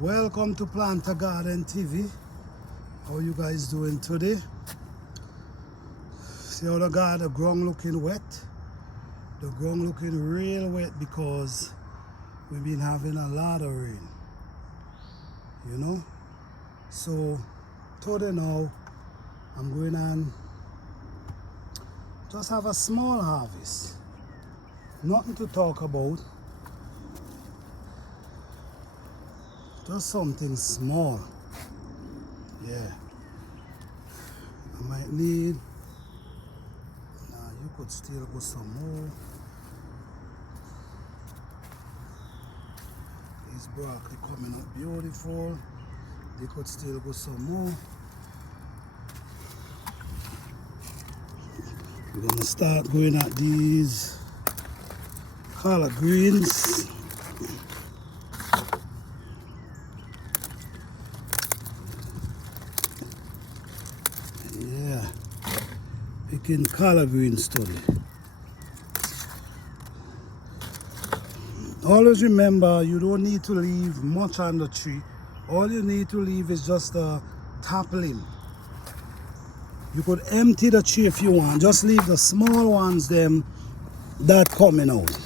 Welcome to Plant a Garden TV. How you guys doing today? See how the ground looking wet? The ground looking real wet because we've been having a lot of rain. You know? So today now I'm going and just have a small harvest. Nothing to talk about. Just something small. Yeah. I might need. You could still go some more. This broccoli coming up beautiful. They could still go some more. We're gonna start going at these collard greens. Yeah, picking collard greens today. Always remember, you don't need to leave much on the tree. All you need to leave is just a top limb. You could empty the tree if you want. Just leave the small ones, them that coming out.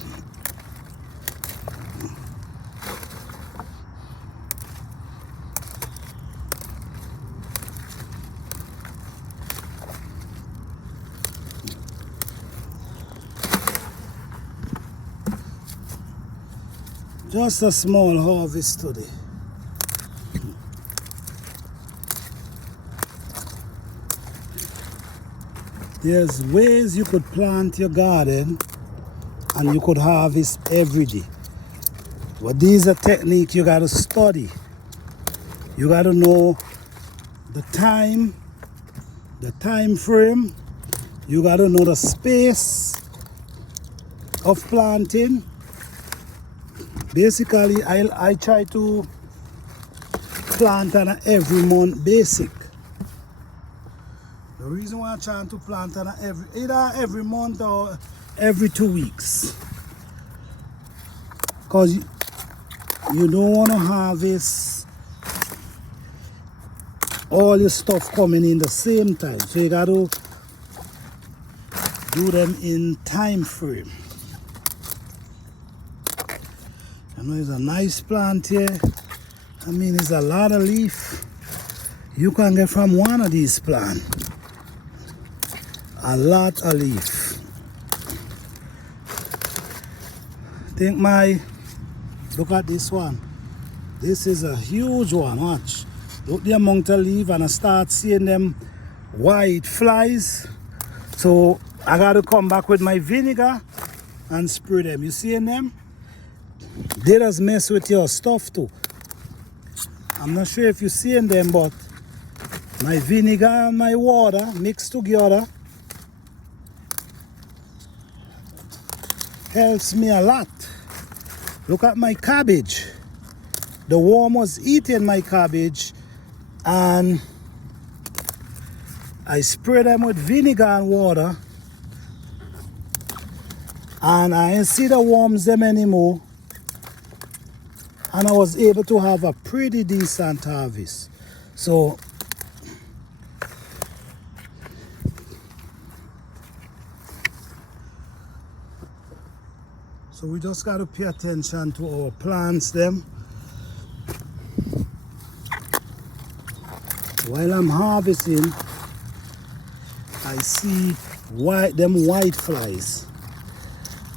Just a small harvest today. There's ways you could plant your garden and you could harvest every day. But these are techniques you gotta study. You gotta know the time frame. You gotta know the space of planting. Basically, I try to plant on a every month basic. The reason why I'm trying to plant on a either every month or every 2 weeks. Because you don't want to harvest all your stuff coming in the same time. So you got to do them in time frame. I know it's a nice plant here. I mean, it's a lot of leaf you can get from one of these plants. A lot of leaf. Look at this one. This is a huge one. Watch. Look the amount of leaf, and I start seeing them white flies. So I got to come back with my vinegar and spray them. You seeing them? They just mess with your stuff too. I'm not sure if you're seeing them, but my vinegar and my water mixed together helps me a lot. Look at my cabbage. The worm was eating my cabbage and I spray them with vinegar and water and I ain't see the worms them anymore. And I was able to have a pretty decent harvest. So we just got to pay attention to our plants them. While I'm harvesting, I see them white flies.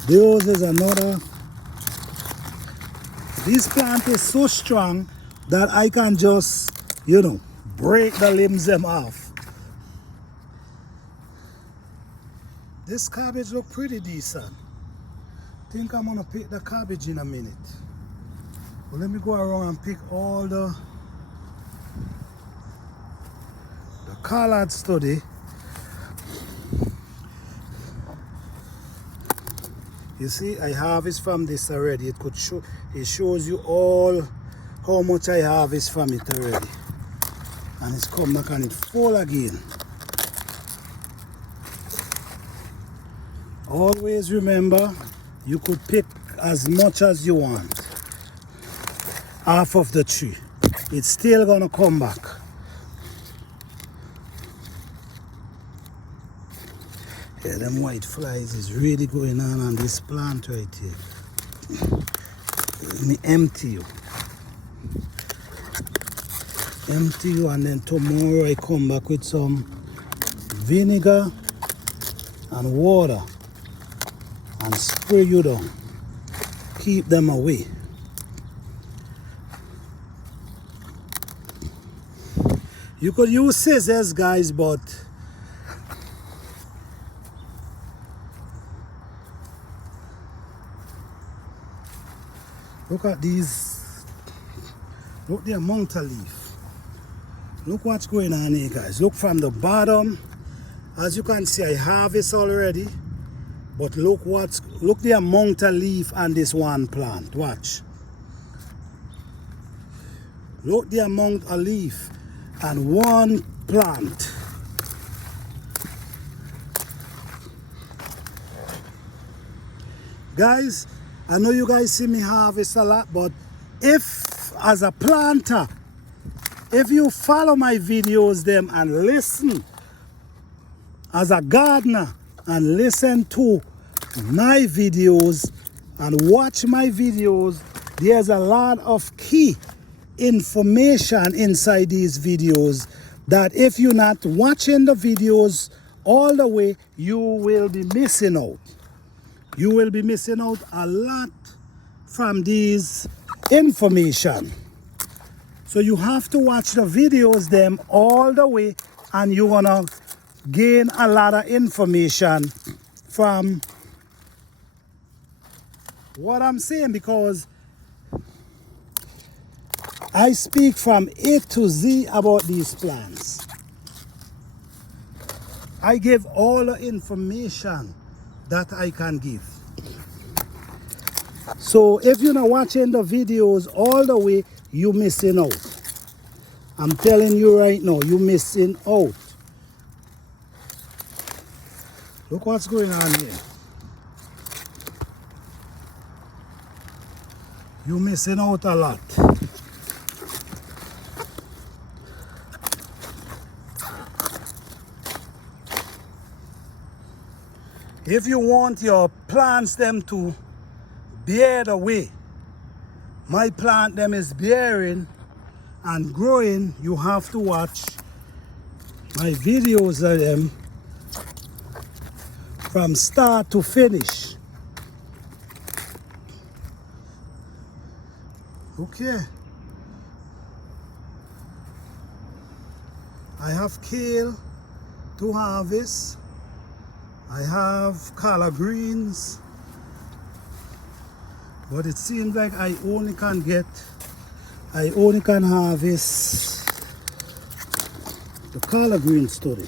Those is another. This plant is so strong that I can just, break the limbs them off. This cabbage look pretty decent. I think I'm gonna pick the cabbage in a minute. But let me go around and pick all the collards today. You see, I harvest from this already. It shows you all how much I harvest from it already. And it's come back and it fall again. Always remember, you could pick as much as you want. half of the tree. It's still gonna come back. Yeah, them white flies is really going on this plant right here. Let me empty you. Empty you, and then tomorrow I come back with some vinegar and water and spray you down. Keep them away. You could use scissors, guys, but look at these. Look the amount of leaf. Look what's going on here, guys. Look from the bottom. As you can see, I harvest already. But look the amount of leaf on this one plant. Watch. Look the amount of leaf on one plant. Guys, I know you guys see me harvest a lot, but if as a planter, if you follow my videos them and listen as a gardener and listen to my videos and watch my videos, there's a lot of key information inside these videos that if you're not watching the videos all the way, you will be missing out. You will be missing out a lot from these information. So you have to watch the videos them all the way, and you're gonna gain a lot of information from what I'm saying, because I speak from A to Z about these plants. I give all the information that I can give. So if you're not watching the videos all the way, you're missing out. I'm telling you right now, you're missing out. Look what's going on here. You're missing out a lot. If you want your plants them to bear the way my plant them is bearing and growing, you have to watch my videos of them from start to finish. Okay. I have kale to harvest. I have collard greens, but it seems like I only can harvest the collard greens today.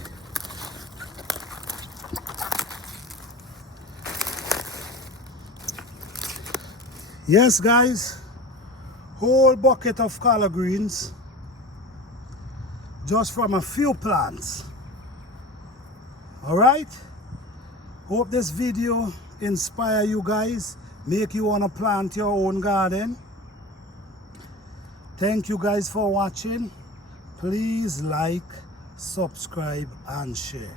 Yes, guys, whole bucket of collard greens just from a few plants. All right. Hope this video inspire you guys, make you want to plant your own garden. Thank you guys for watching. Please like, subscribe and share.